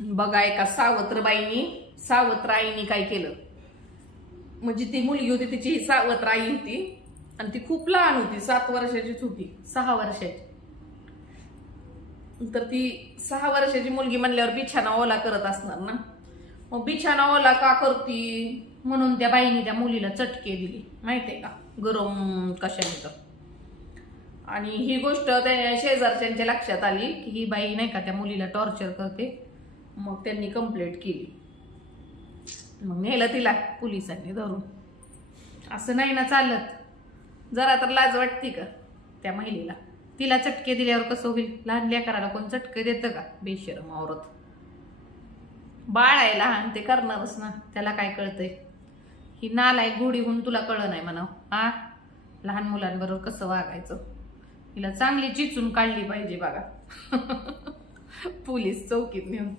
बघा एका सावत्र आईनी काय केलं, म्हणजे ती मुलगी होती तिची सावत्र आई होती आणि ती खूप लहान होती, 7 वर्षाचीच होती, 6 वर्षाची. तर ती 6 वर्षाची मुलगी म्हणल्यावर बिछाना ओला करत असणार ना. मग बिछाना ओला का करती म्हणून त्या बाईने त्या मुलीला चटके दिली, माहितीये का, गरम कशाने तर. आणि ही गोष्ट त्या शेजारच्यांच्या लक्षात आली की ही बाई नाही का त्या मुलीला टॉर्चर करते. मग त्यांनी कंप्लेंट केली. मग नेलं तिला पोलिसांनी धरून. असं नाही ना चालत, जरा तर लाज वाटते का त्या महिलेला. तिला चटके दिल्यावर कसं होईल, लहान लेकराला कोण चटके देतं का, बेशरम औरत. बाळ आहे लहान, ते करणारच ना, त्याला काय कळतंय. ही नालायक गोडी होऊन तुला कळलं नाही म्हणाव, हा लहान मुलांबरोबर कसं वागायचं. तिला चांगली चिचून काढली पाहिजे बघा पोलीस चौकीत नेऊन.